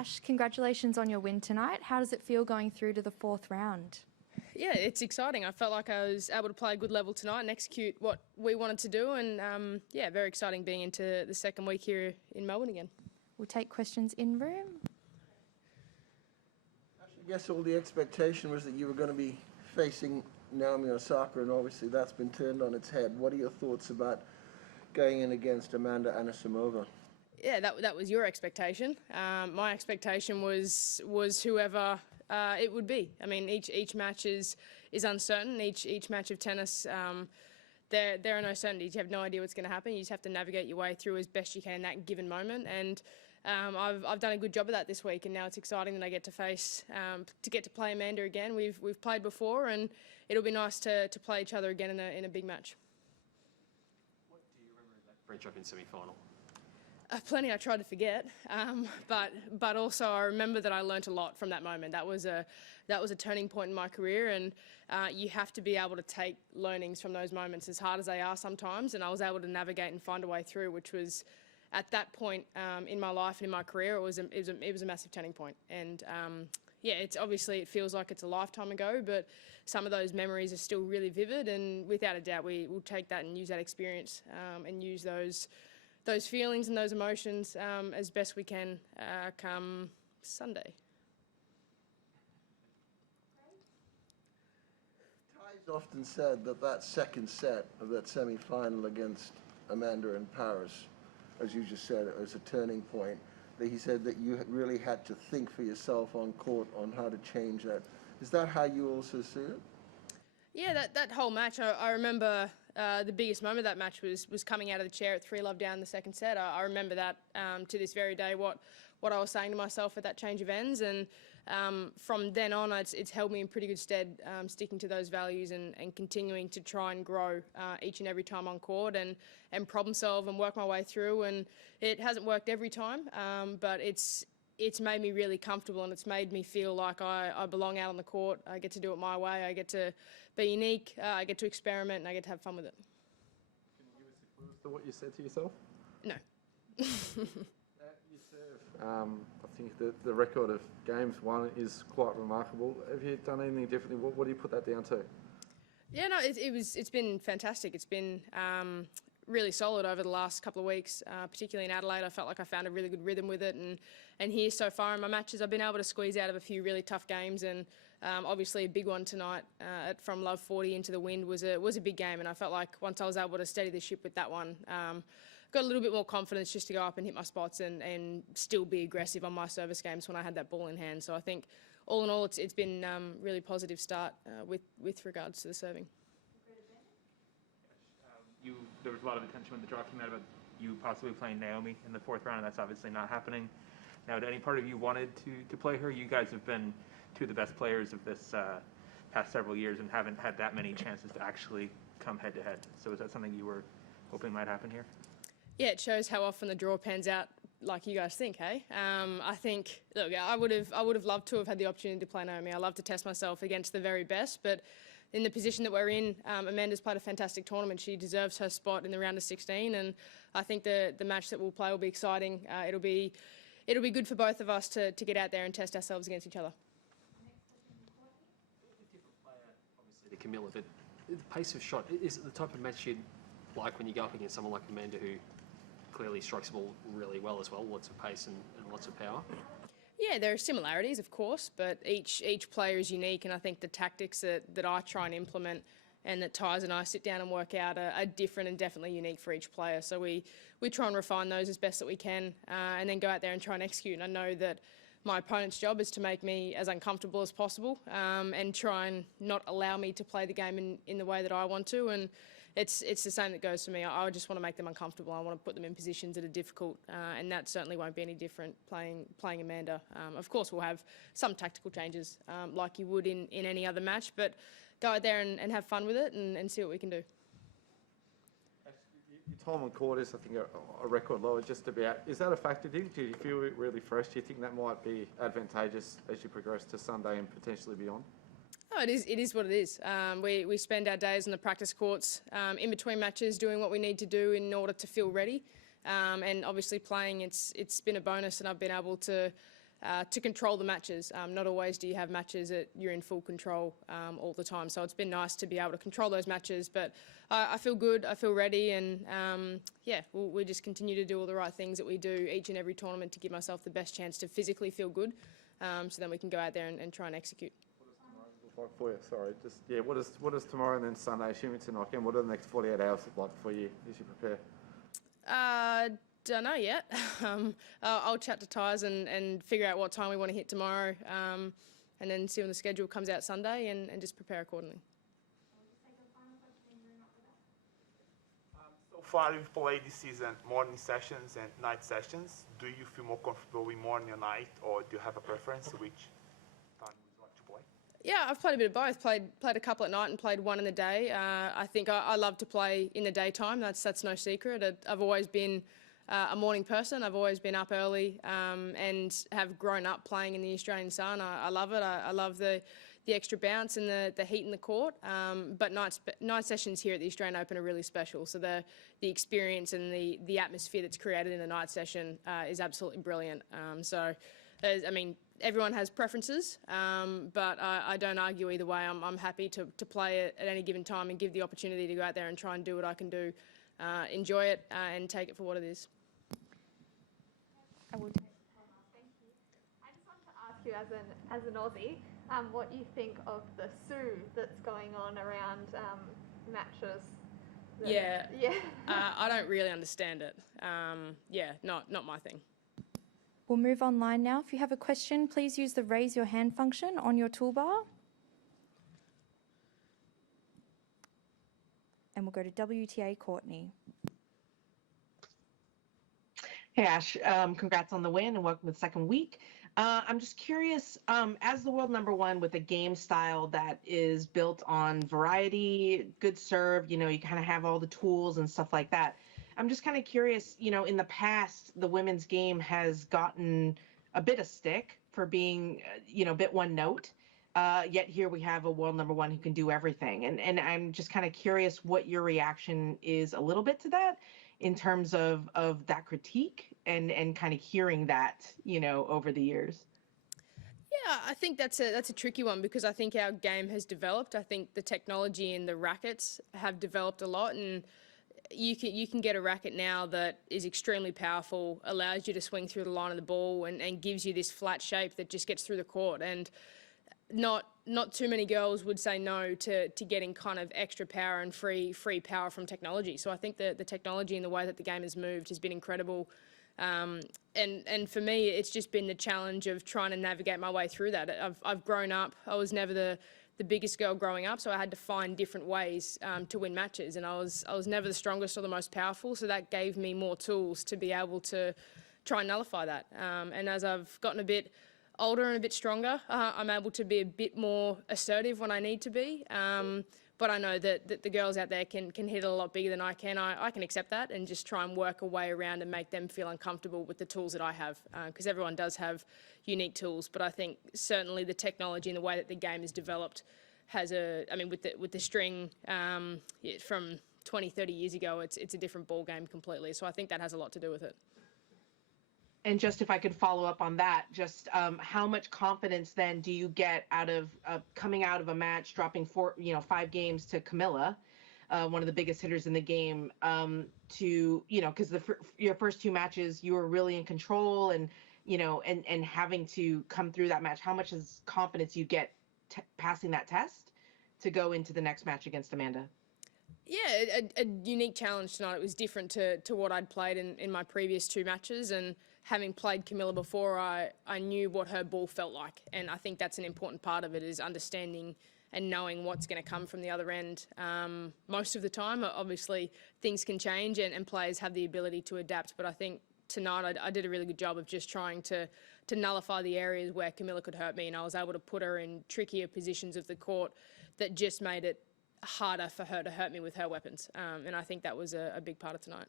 Ash, congratulations on your win tonight. How does it feel going through to the fourth round? Yeah, it's exciting. I felt like I was able to play a good level tonight and execute what we wanted to do. And yeah, very exciting being into the second week here in Melbourne again. We'll take questions in room. I guess all the expectation was that you were going to be facing Naomi Osaka, and obviously that's been turned on its head. What are your thoughts about going in against Amanda Anisimova? Yeah, that was your expectation. My expectation was whoever it would be. I mean, each match is uncertain. Each match of tennis, there are no certainties. You have no idea what's going to happen. You just have to navigate your way through as best you can in that given moment. And I've done a good job of that this week, and now it's exciting that I get to play Amanda again. We've played before, and it'll be nice to play each other again in a big match. What do you remember of that French Open semi-final? Plenty I tried to forget, but also I remember that I learnt a lot from that moment. That was a turning point in my career, and you have to be able to take learnings from those moments, as hard as they are sometimes. And I was able to navigate and find a way through, which was, at that point in my life and in my career, it was a massive turning point. And yeah, it feels like it's a lifetime ago, but some of those memories are still really vivid. And without a doubt, we will take that and use that experience and use those feelings and those emotions as best we can come Sunday. Ty's often said that second set of that semi-final against Amanda in Paris, as you just said, it was a turning point. That he said that you really had to think for yourself on court on how to change that. Is that how you also see it? Yeah, that whole match, I remember the biggest moment of that match was coming out of the chair at 3-love down in the second set. I remember that to this very day, what I was saying to myself at that change of ends. And from then on, it's held me in pretty good stead, sticking to those values and continuing to try and grow each and every time on court and problem solve and work my way through. And it hasn't worked every time, but it's made me really comfortable, and it's made me feel like I belong out on the court. I get to do it my way. I get to be unique. I get to experiment, and I get to have fun with it. Can you give us a clue as to what you said to yourself? No. You serve. I think the record of games won is quite remarkable. Have you done anything differently? What do you put that down to? Yeah, no, it's been fantastic. It's been really solid over the last couple of weeks, particularly in Adelaide. I felt like I found a really good rhythm with it, and here so far in my matches I've been able to squeeze out of a few really tough games, and obviously a big one tonight from Love 40 into the wind was a big game, and I felt like once I was able to steady the ship with that one, got a little bit more confidence just to go up and hit my spots and still be aggressive on my service games when I had that ball in hand. So I think all in all it's been really positive start with regards to the serving. There was a lot of attention when the draw came out about you possibly playing Naomi in the fourth round, and that's obviously not happening. Now, did any part of you wanted to play her? You guys have been two of the best players of this past several years and haven't had that many chances to actually come head-to-head. So is that something you were hoping might happen here? Yeah, it shows how often the draw pans out like you guys think, hey? I think, look, I would have loved to have had the opportunity to play Naomi. I love to test myself against the very best, but in the position that we're in, Amanda's played a fantastic tournament. She deserves her spot in the round of 16, and I think the match that we'll play will be exciting. It'll be good for both of us to get out there and test ourselves against each other. Different player, obviously, to Camilla, but the pace of shot, is it the type of match you'd like when you go up against someone like Amanda, who clearly strikes the ball really well as well, lots of pace and lots of power? Yeah, there are similarities, of course, but each player is unique, and I think the tactics that I try and implement and that Ty's and I sit down and work out are different and definitely unique for each player. So we try and refine those as best that we can and then go out there and try and execute. And I know that my opponent's job is to make me as uncomfortable as possible and try and not allow me to play the game in the way that I want to. And it's the same that goes for me. I just want to make them uncomfortable. I want to put them in positions that are difficult, and that certainly won't be any different playing Amanda. Of course, we'll have some tactical changes like you would in any other match, but go out there and have fun with it and see what we can do. Your time on court is, I think, a record low, just about. Is that a factor? Do you feel really fresh? Do you think that might be advantageous as you progress to Sunday and potentially beyond? Oh, it is what it is. We spend our days on the practice courts in between matches doing what we need to do in order to feel ready. And obviously playing, it's been a bonus, and I've been able to to control the matches. Not always do you have matches that you're in full control all the time. So it's been nice to be able to control those matches. But I feel good, I feel ready, and yeah, we just continue to do all the right things that we do each and every tournament to give myself the best chance to physically feel good, so then we can go out there and try and execute. What does tomorrow look like for you? Sorry, just yeah. What does tomorrow and then Sunday, assuming tonight, and what do the next 48 hours look like for you as you prepare? Don't know yet. I'll chat to Tyes and figure out what time we want to hit tomorrow, and then see when the schedule comes out Sunday and just prepare accordingly. So far, you've played this season morning sessions and night sessions. Do you feel more comfortable with morning or night, or do you have a preference which time would you like to play? Yeah, I've played a bit of both. Played a couple at night and played one in the day. I think I love to play in the daytime. That's no secret. I've always been a morning person. I've always been up early and have grown up playing in the Australian sun. I love it. I love the extra bounce and the heat in the court. But night sessions here at the Australian Open are really special. So the experience and the atmosphere that's created in a night session is absolutely brilliant. I mean, everyone has preferences, but I don't argue either way. I'm happy to play at any given time and give the opportunity to go out there and try and do what I can do, enjoy it, and take it for what it is. I will take the time off. Thank you. I just wanted to ask you, as an Aussie, what you think of the sue that's going on around matches. Yeah. Yeah. I don't really understand it. Yeah, not my thing. We'll move online now. If you have a question, please use the raise your hand function on your toolbar. And we'll go to WTA Courtney. Hey, Ash. Congrats on the win and welcome to the second week. I'm just curious, as the world number one with a game style that is built on variety, good serve, you kind of have all the tools and stuff like that. I'm just kind of curious, in the past, the women's game has gotten a bit of stick for being, a bit one note. Yet here we have a world number one who can do everything. And I'm just kind of curious what your reaction is a little bit to that in terms of that critique and kind of hearing that, over the years. Yeah, I think that's a tricky one because I think our game has developed. I think the technology and the rackets have developed a lot, and you can get a racket now that is extremely powerful, allows you to swing through the line of the ball and gives you this flat shape that just gets through the court. And not too many girls would say no to getting kind of extra power and free power from technology. So I think the technology and the way that the game has moved has been incredible. And for me, it's just been the challenge of trying to navigate my way through that. I've grown up. I was never the biggest girl growing up, so I had to find different ways to win matches, and I was never the strongest or the most powerful, so that gave me more tools to be able to try and nullify that. And as I've gotten a bit older and a bit stronger, I'm able to be a bit more assertive when I need to be. But I know that the girls out there can hit it a lot bigger than I can. I can accept that and just try and work a way around and make them feel uncomfortable with the tools that I have, because everyone does have unique tools. But I think certainly the technology and the way that the game is developed has with the string from 20, 30 years ago, it's a different ball game completely. So I think that has a lot to do with it. And just if I could follow up on that, just how much confidence then do you get out of coming out of a match, dropping 5 games to Camilla, one of the biggest hitters in the game, because your first 2 matches you were really in control and having to come through that match. How much is confidence you get passing that test to go into the next match against Amanda? Yeah, a unique challenge tonight. It was different to what I'd played in my previous 2 matches, and having played Camilla before, I knew what her ball felt like, and I think that's an important part of it, is understanding and knowing what's going to come from the other end. Most of the time, obviously, things can change and players have the ability to adapt, but I think tonight I did a really good job of just trying to nullify the areas where Camilla could hurt me, and I was able to put her in trickier positions of the court that just made it harder for her to hurt me with her weapons. And I think that was a big part of tonight.